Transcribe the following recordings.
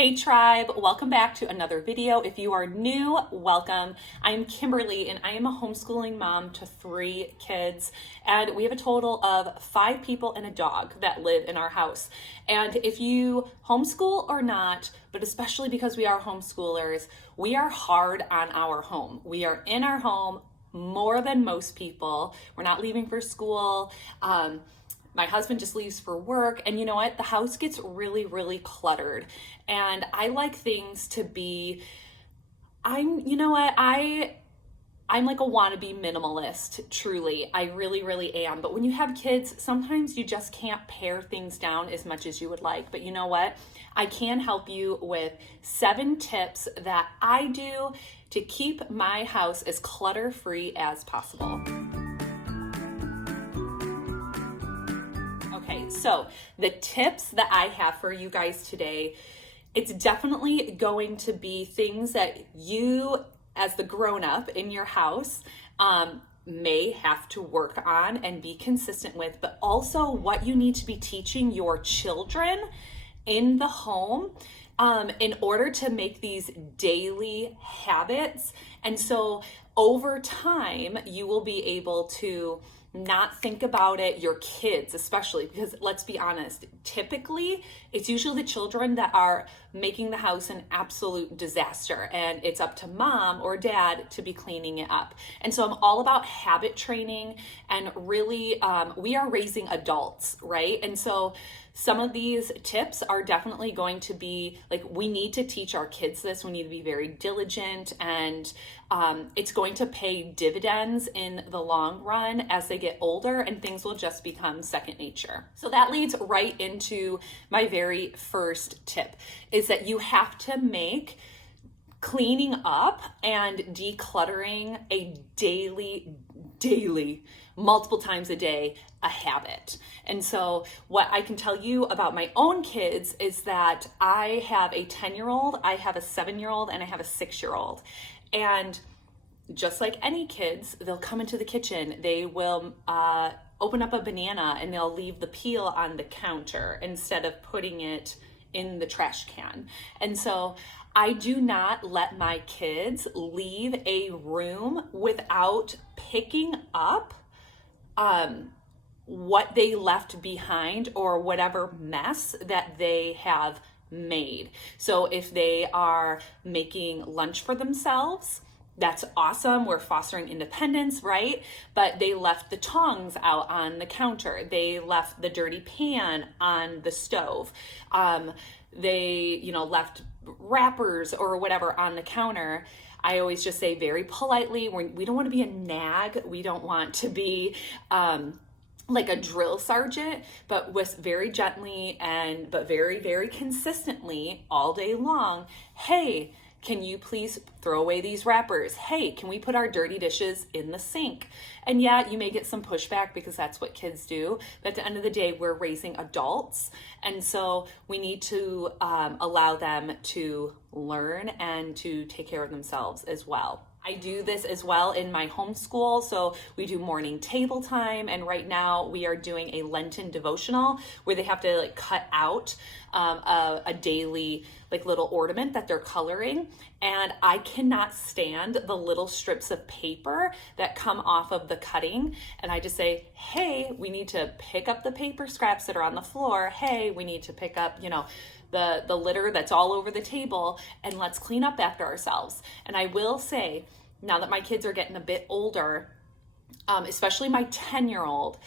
Hey tribe, welcome back to another video. If you are new, welcome. I'm Kimberly and I am a homeschooling mom to 3 kids, and we have a total of 5 people and a dog that live in our house. And if you homeschool or not, but especially because we are homeschoolers, we are hard on our home. We are in our home more than most people. We're not leaving for school. My husband just leaves for work, and you know what? The house gets really cluttered, and I like things to be, you know what? I'm like a wannabe minimalist, truly. I really am. But when you have kids, sometimes you just can't pare things down as much as you would like. But you know what? I can help you with 7 tips that I do to keep my house as clutter-free as possible. Okay, so the tips that I have for you guys today, it's definitely going to be things that you, as the grown-up in your house, may have to work on and be consistent with, but also what you need to be teaching your children in the home in order to make these daily habits. And so over time, you will be able to not think about it, your kids especially, because let's be honest, typically it's usually the children that are making the house an absolute disaster, and it's up to mom or dad to be cleaning it up. And so I'm all about habit training, and really we are raising adults, right? And so some of these tips are definitely going to be like, we need to teach our kids this. We need to be very diligent, and it's going to pay dividends in the long run as they get older, and things will just become second nature. So that leads right into my very first tip, is that you have to make cleaning up and decluttering a daily, multiple times a day, a habit. And so what I can tell you about my own kids is that I have a 10-year-old, I have a 7-year-old, and I have a 6-year-old. And just like any kids, they'll come into the kitchen, they will open up a banana and they'll leave the peel on the counter instead of putting it in the trash can. And so I do not let my kids leave a room without picking up what they left behind or whatever mess that they have made. So if they are making lunch for themselves, that's awesome. We're fostering independence, right? But they left the tongs out on the counter. They left the dirty pan on the stove. They, left wrappers or whatever on the counter. I always just say very politely, we don't want to be a nag. We don't want to be like a drill sergeant, but with very gently but very consistently all day long. Hey, can you please throw away these wrappers? Hey, can we put our dirty dishes in the sink? And yeah, you may get some pushback because that's what kids do. But at the end of the day, we're raising adults. And so we need to allow them to learn and to take care of themselves as well. I do this as well in my homeschool. So we do morning table time, and right now we are doing a Lenten devotional where they have to cut out a daily little ornament that they're coloring. And I cannot stand the little strips of paper that come off of the cutting. And I just say, hey, we need to pick up the paper scraps that are on the floor. Hey, we need to pick up, the litter that's all over the table, and let's clean up after ourselves. And I will say, now that my kids are getting a bit older, especially my 10-year-old,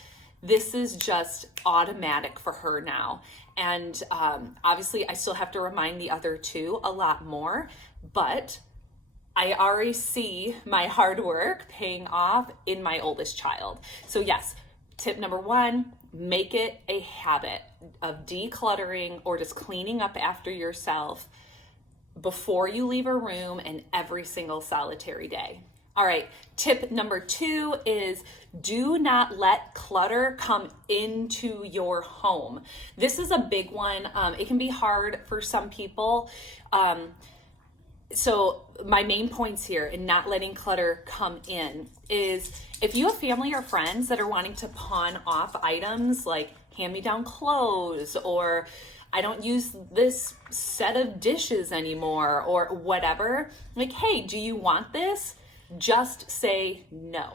this is just automatic for her now. And obviously I still have to remind the other 2 a lot more, but I already see my hard work paying off in my oldest child. So yes, tip number 1, make it a habit of decluttering or just cleaning up after yourself before you leave a room and every single solitary day. All right, tip number 2 is do not let clutter come into your home. This is a big one. It can be hard for some people. So my main points here in not letting clutter come in is, if you have family or friends that are wanting to pawn off items like hand-me-down clothes or I don't use this set of dishes anymore or whatever. Like, hey, do you want this? Just say no,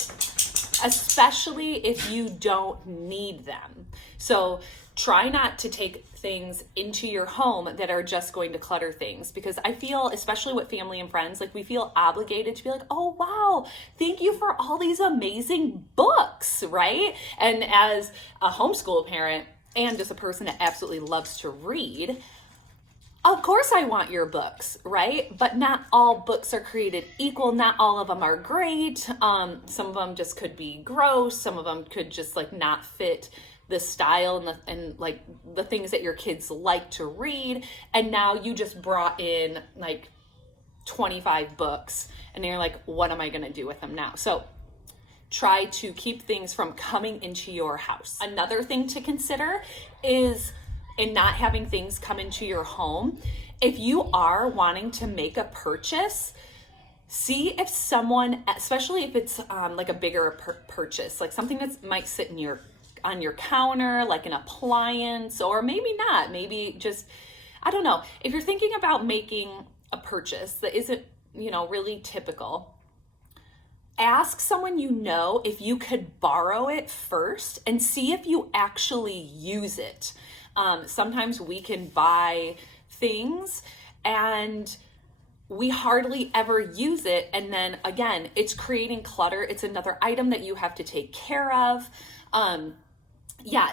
especially if you don't need them. So try not to take things into your home that are just going to clutter things, because I feel, especially with family and friends, like we feel obligated to be like, oh wow, thank you for all these amazing books, right? And as a homeschool parent and just a person that absolutely loves to read, of course I want your books, right? But not all books are created equal. Not all of them are great. Some of them just could be gross. Some of them could just like not fit the style and like the things that your kids like to read. And now you just brought in like 25 books and you're like, what am I going to do with them now? So try to keep things from coming into your house. Another thing to consider is in not having things come into your home. If you are wanting to make a purchase, see if someone, especially if it's like a bigger purchase, like something that might sit in on your counter, like an appliance, or maybe not, maybe just, I don't know. If you're thinking about making a purchase that isn't, really typical, ask someone you know if you could borrow it first and see if you actually use it. Sometimes we can buy things and we hardly ever use it. And then again, it's creating clutter. It's another item that you have to take care of.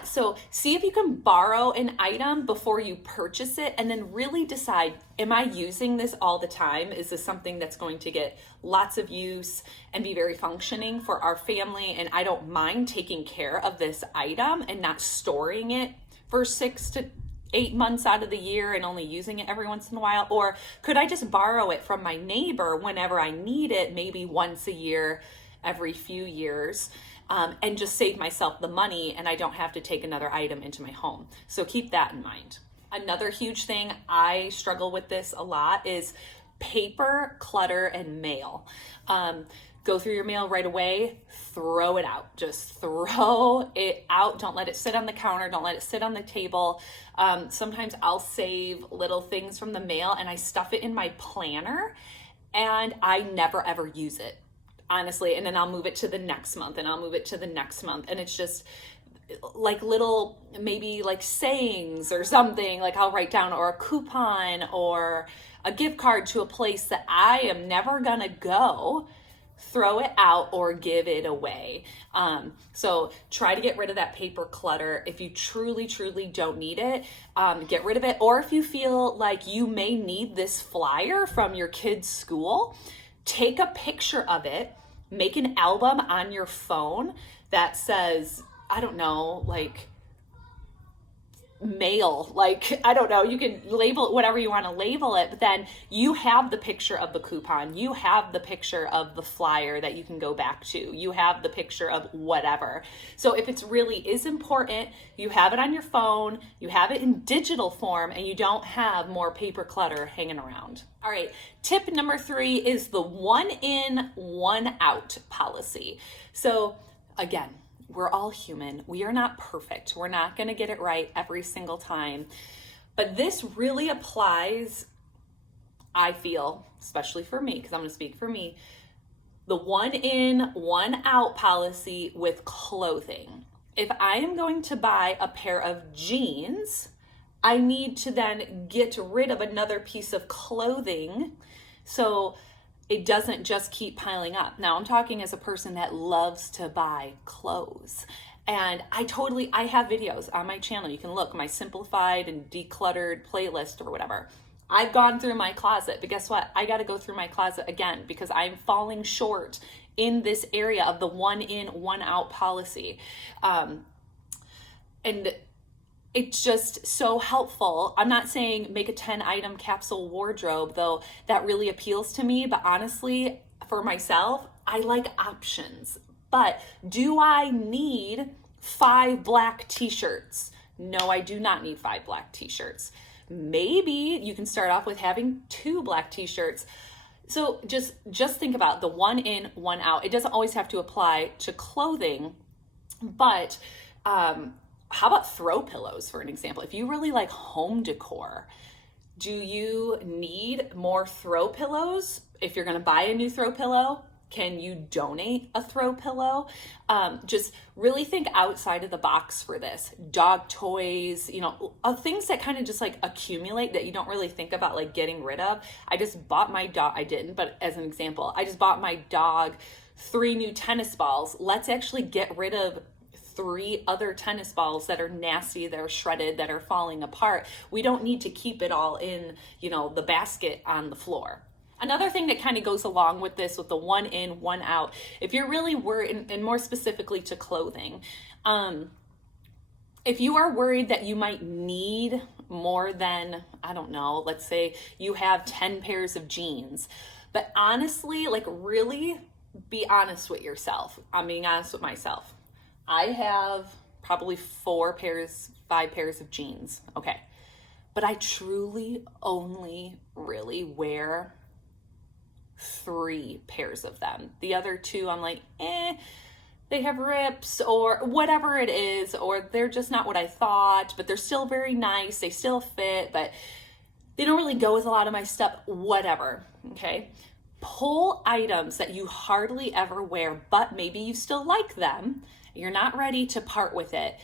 So see if you can borrow an item before you purchase it, and then really decide, am I using this all the time? Is this something that's going to get lots of use and be very functioning for our family? And I don't mind taking care of this item and not storing it for 6 to 8 months out of the year and only using it every once in a while? Or could I just borrow it from my neighbor whenever I need it, maybe once a year, every few years, and just save myself the money and I don't have to take another item into my home? So keep that in mind. Another huge thing, I struggle with this a lot, is paper, clutter, and mail. Go through your mail right away, throw it out. Just throw it out. Don't let it sit on the counter. Don't let it sit on the table. Sometimes I'll save little things from the mail and I stuff it in my planner and I never ever use it, honestly. And then I'll move it to the next month and I'll move it to the next month. And it's just like little, maybe like sayings or something, like I'll write down, or a coupon or a gift card to a place that I am never gonna go. Throw it out or give it away. So try to get rid of that paper clutter. If you truly, truly don't need it, get rid of it. Or if you feel like you may need this flyer from your kid's school, take a picture of it, make an album on your phone that says, I don't know, like mail, like, I don't know, you can label it whatever you want to label it, but then you have the picture of the coupon, you have the picture of the flyer that you can go back to, you have the picture of whatever. So if it's really is important, you have it on your phone, you have it in digital form, and you don't have more paper clutter hanging around. All right, tip number 3 is the 1 in, 1 out policy. So again, we're all human. We are not perfect. We're not going to get it right every single time. But this really applies, I feel, especially for me, because I'm going to speak for me, the 1 in, 1 out policy with clothing. If I am going to buy a pair of jeans, I need to then get rid of another piece of clothing so it doesn't just keep piling up. Now, I'm talking as a person that loves to buy clothes. And I have videos on my channel. You can look, my simplified and decluttered playlist or whatever. I've gone through my closet, but guess what? I got to go through my closet again because I'm falling short in this area of the 1 in, 1 out policy. And it's just so helpful. I'm not saying make a 10 item capsule wardrobe, though that really appeals to me. But honestly, for myself, I like options. But do I need 5 black t-shirts? No, I do not need 5 black t-shirts. Maybe you can start off with having 2 black t-shirts. So just think about the 1 in, 1 out. It doesn't always have to apply to clothing, but how about throw pillows, for an example? If you really like home decor, do you need more throw pillows? If you're going to buy a new throw pillow, can you donate a throw pillow? Just really think outside of the box for this. Dog toys, things that kind of just like accumulate that you don't really think about like getting rid of. I just bought my dog, I didn't, but as an example, I just bought my dog 3 new tennis balls. Let's actually get rid of 3 other tennis balls that are nasty, that are shredded, that are falling apart. We don't need to keep it all in, the basket on the floor. Another thing that kind of goes along with this, with the 1 in, 1 out, if you're really worried, and more specifically to clothing, if you are worried that you might need more than, I don't know, let's say you have 10 pairs of jeans, but honestly, like really be honest with yourself. I'm being honest with myself. I have probably 5 pairs of jeans. Okay. But I truly only really wear 3 pairs of them. The other 2, I'm like, they have rips or whatever it is, or they're just not what I thought, but they're still very nice. They still fit, but they don't really go with a lot of my stuff, whatever. Okay. Pull items that you hardly ever wear, but maybe you still like them. You're not ready to part with it.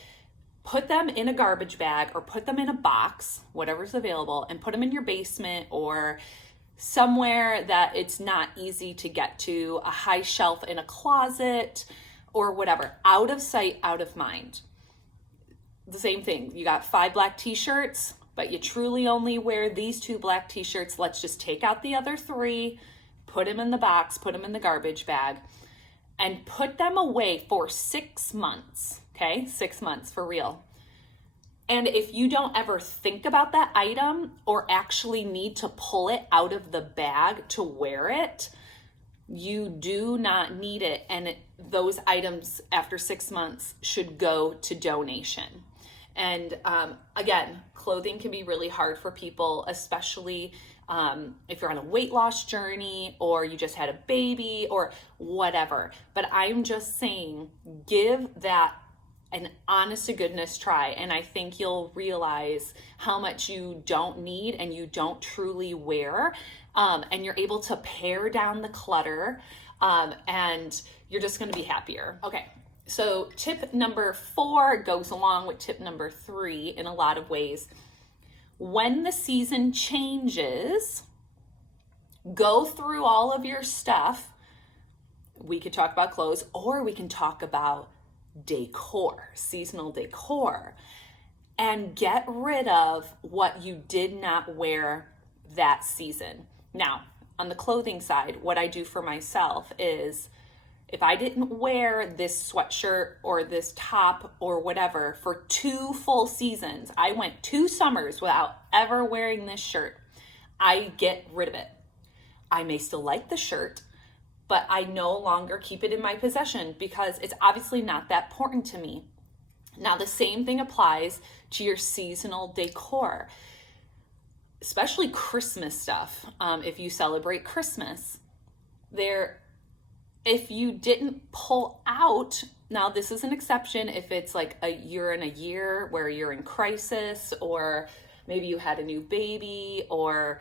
Put them in a garbage bag or put them in a box, whatever's available, and put them in your basement or somewhere that it's not easy to get to, a high shelf in a closet or whatever. Out of sight, out of mind. The same thing. You got 5 black t-shirts, but you truly only wear these 2 black t-shirts. Let's just take out the other 3, put them in the box, put them in the garbage bag, and put them away for 6 months, okay? 6 months for real. And if you don't ever think about that item or actually need to pull it out of the bag to wear it, you do not need it. And those items after 6 months should go to donation. And again, clothing can be really hard for people, especially if you're on a weight loss journey or you just had a baby or whatever. But I'm just saying, give that an honest to goodness try. And I think you'll realize how much you don't need and you don't truly wear. And you're able to pare down the clutter and you're just going to be happier. Okay. So tip number 4 goes along with tip number 3 in a lot of ways. When the season changes, go through all of your stuff. We could talk about clothes, or we can talk about decor, seasonal decor, and get rid of what you did not wear that season. Now, on the clothing side, what I do for myself is, if I didn't wear this sweatshirt or this top or whatever for 2 full seasons, I went 2 summers without ever wearing this shirt, I get rid of it. I may still like the shirt, but I no longer keep it in my possession because it's obviously not that important to me. Now, the same thing applies to your seasonal decor, especially Christmas stuff. If you celebrate Christmas, if you didn't pull out, now this is an exception if it's like you're in a year where you're in crisis, or maybe you had a new baby, or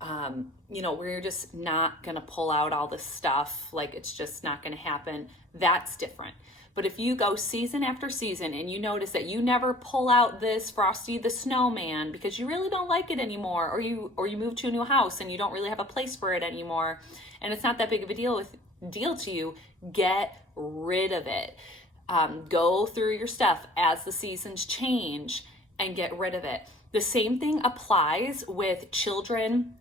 where you're just not gonna pull out all this stuff, like it's just not gonna happen, that's different. But if you go season after season and you notice that you never pull out this Frosty the Snowman because you really don't like it anymore, or you move to a new house and you don't really have a place for it anymore, and it's not that big of a deal to you, get rid of it. Go through your stuff as the seasons change and get rid of it. The same thing applies with children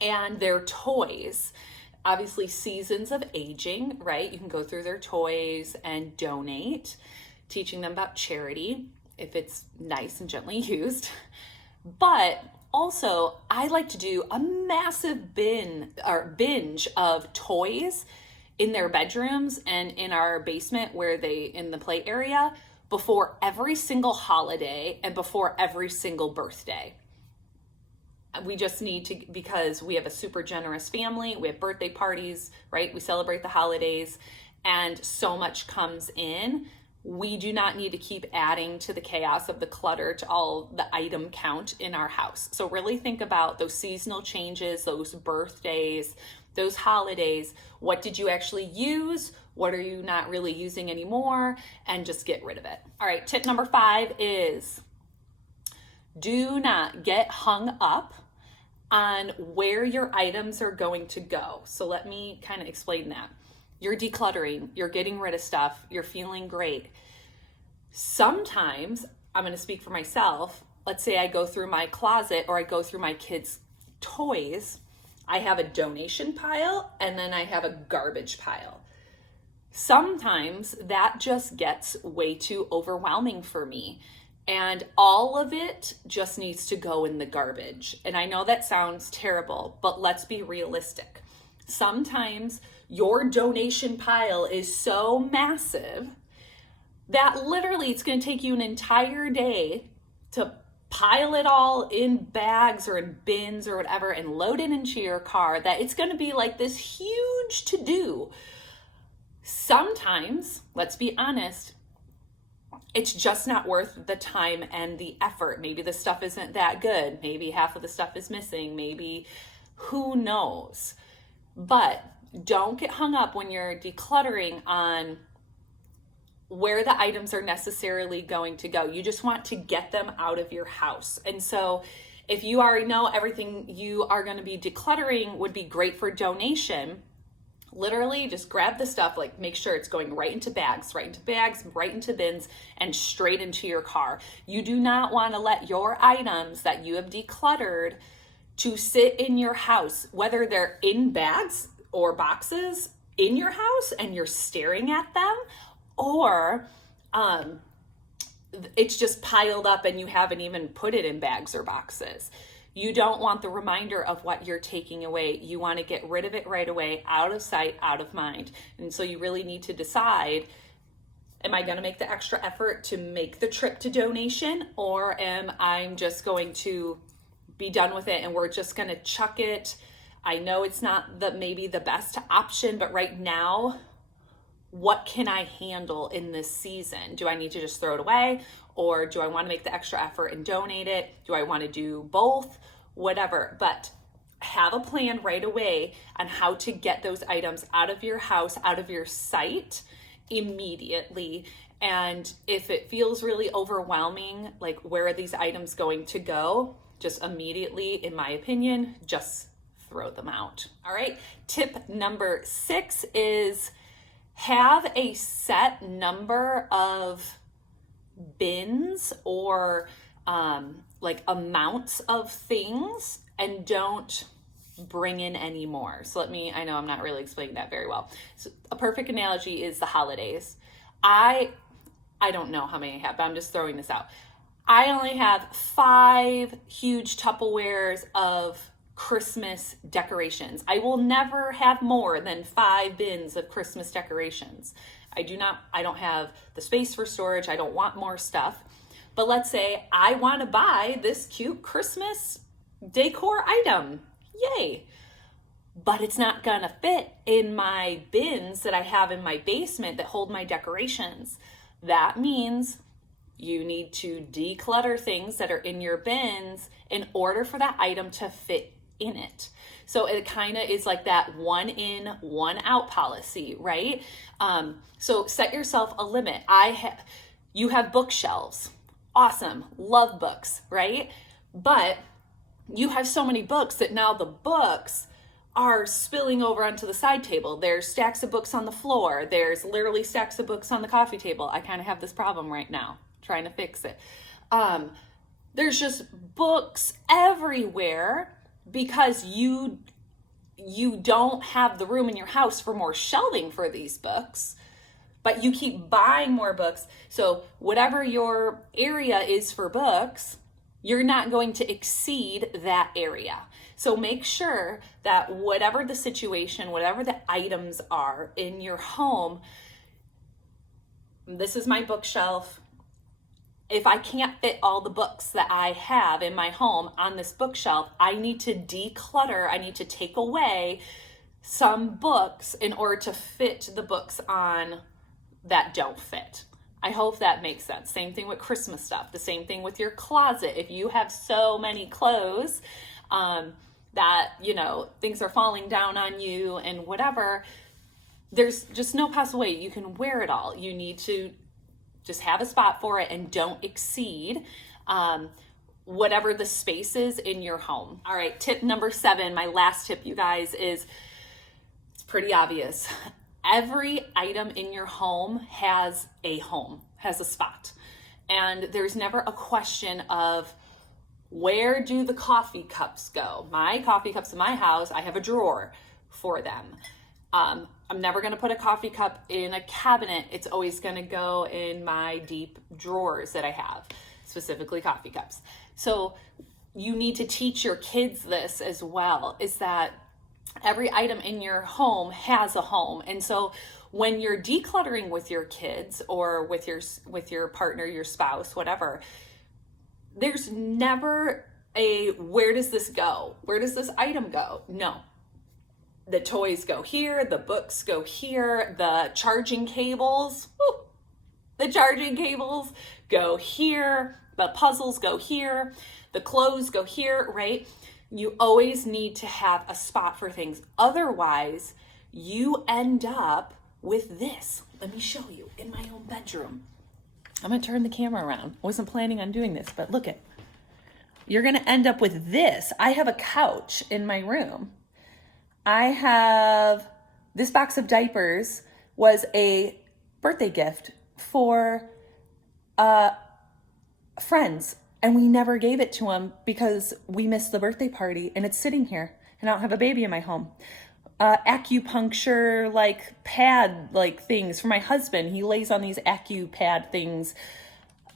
and their toys. Obviously, seasons of aging, right? You can go through their toys and donate, teaching them about charity if it's nice and gently used. But also, I like to do a massive binge of toys in their bedrooms and in our basement in the play area, before every single holiday and before every single birthday. We just need to, because we have a super generous family, we have birthday parties, right? We celebrate the holidays, and so much comes in. we do not need to keep adding to the chaos of the clutter, to all the item count in our house. So really think about those seasonal changes, those birthdays, those holidays. What did you actually use? What are you not really using anymore? And just get rid of it. All right, tip number 5 is do not get hung up on where your items are going to go. So let me kind of explain that. You're decluttering, you're getting rid of stuff, you're feeling great. Sometimes, I'm going to speak for myself, let's say I go through my closet or I go through my kids' toys, I have a donation pile and then I have a garbage pile. Sometimes that just gets way too overwhelming for me. And all of it just needs to go in the garbage. And I know that sounds terrible, but let's be realistic. Sometimes your donation pile is so massive that literally it's going to take you an entire day to pile it all in bags or in bins or whatever and load it into your car, that it's going to be like this huge to-do. Sometimes, let's be honest, it's just not worth the time and the effort. Maybe the stuff isn't that good. Maybe half of the stuff is missing. Maybe who knows? But don't get hung up when you're decluttering on where the items are necessarily going to go. You just want to get them out of your house. And so if you already know everything you are going to be decluttering would be great for donation, literally just grab the stuff, like make sure it's going right into bags, right into bins, and straight into your car. You do not want to let your items that you have decluttered to sit in your house, whether they're in bags or boxes in your house and you're staring at them, or it's just piled up and you haven't even put it in bags or boxes. You don't want the reminder of what you're taking away. You want to get rid of it right away, out of sight, out of mind. And so you really need to decide, am I going to make the extra effort to make the trip to donation, or am I just going to be done with it and we're just going to chuck it? I know it's not maybe the best option, but right now, what can I handle in this season? Do I need to just throw it away, or do I want to make the extra effort and donate it? Do I want to do both? Whatever. But have a plan right away on how to get those items out of your house, out of your sight immediately. And if it feels really overwhelming, like where are these items going to go, just immediately, in my opinion, just throw them out. All right. Tip number 6 is have a set number of bins or like amounts of things, and don't bring in any more. So I know I'm not really explaining that very well. So a perfect analogy is the holidays. I don't know how many I have, but I'm just throwing this out. I only have 5 huge Tupperwares of Christmas decorations. I will never have more than 5 bins of Christmas decorations. I don't have the space for storage. I don't want more stuff. But let's say I want to buy this cute Christmas decor item. Yay. But it's not gonna fit in my bins that I have in my basement that hold my decorations. That means you need to declutter things that are in your bins in order for that item to fit in it. So it kind of is like that 1 in, 1 out policy, right? So set yourself a limit. You have bookshelves. Awesome. Love books, right? But you have so many books that now the books are spilling over onto the side table. There's stacks of books on the floor. There's literally stacks of books on the coffee table. I kind of have this problem right now, trying to fix it. There's just books everywhere because you don't have the room in your house for more shelving for these books, but you keep buying more books. So whatever your area is for books, you're not going to exceed that area. So make sure that whatever the situation, whatever the items are in your home, this is my bookshelf. If I can't fit all the books that I have in my home on this bookshelf, I need to declutter. I need to take away some books in order to fit the books on that don't fit. I hope that makes sense. Same thing with Christmas stuff. The same thing with your closet. If you have so many clothes that, you know, things are falling down on you and whatever, there's just no possible way you can wear it all. You need to just have a spot for it and don't exceed whatever the space is in your home. All right, tip number 7, my last tip, you guys, is it's pretty obvious. Every item in your home has a spot. And there's never a question of where do the coffee cups go? My coffee cups in my house, I have a drawer for them. I'm never going to put a coffee cup in a cabinet. It's always going to go in my deep drawers that I have, specifically coffee cups. So you need to teach your kids this as well, is that every item in your home has a home. And so when you're decluttering with your kids or with your partner, your spouse, whatever, there's never a where does this go? Where does this item go? No. The toys go here, the books go here, the charging cables, go here, the puzzles go here, the clothes go here, right? You always need to have a spot for things. Otherwise, you end up with this. Let me show you in my own bedroom. I'm gonna turn the camera around. Wasn't planning on doing this, but look it. You're gonna end up with this. I have a couch in my room. I have this box of diapers was a birthday gift for friends, and we never gave it to them because we missed the birthday party, and it's sitting here, and I don't have a baby in my home. Acupuncture like pad like things for my husband. He lays on these pad things.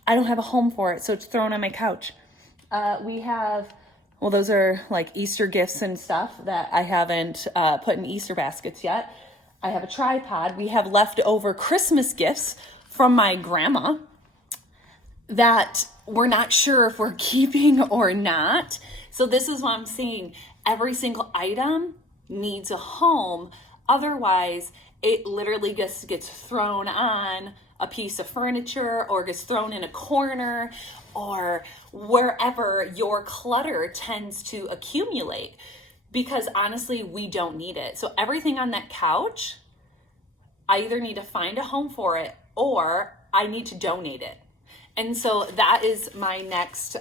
I don't have a home for it, so it's thrown on my couch. We have, well, those are like Easter gifts and stuff that I haven't put in Easter baskets yet. I have a tripod. We have leftover Christmas gifts from my grandma that we're not sure if we're keeping or not. So this is what I'm saying. Every single item needs a home. Otherwise, it literally just gets thrown on a piece of furniture or gets thrown in a corner or wherever your clutter tends to accumulate, because honestly, we don't need it. So everything on that couch, I either need to find a home for it or I need to donate it. And so that is my next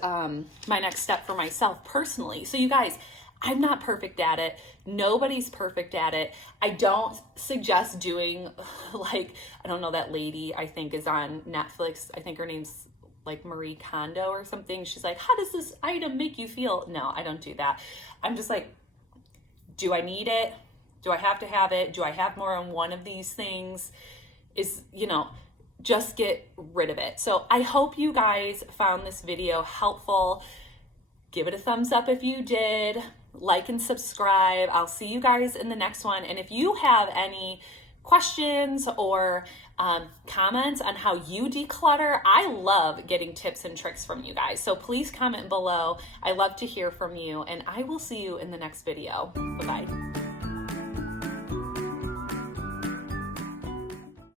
step for myself personally. So you guys, I'm not perfect at it. Nobody's perfect at it. I don't suggest doing like, I don't know, that lady I think is on Netflix. I think her name's like Marie Kondo or something. She's like, how does this item make you feel? No, I don't do that. I'm just like, do I need it? Do I have to have it? Do I have more than one of these things? Just get rid of it. So I hope you guys found this video helpful. Give it a thumbs up if you did. Like and subscribe. I'll see you guys in the next one. And if you have any questions or comments on how you declutter, I love getting tips and tricks from you guys. So please comment below. I love to hear from you, and I will see you in the next video. Bye-bye.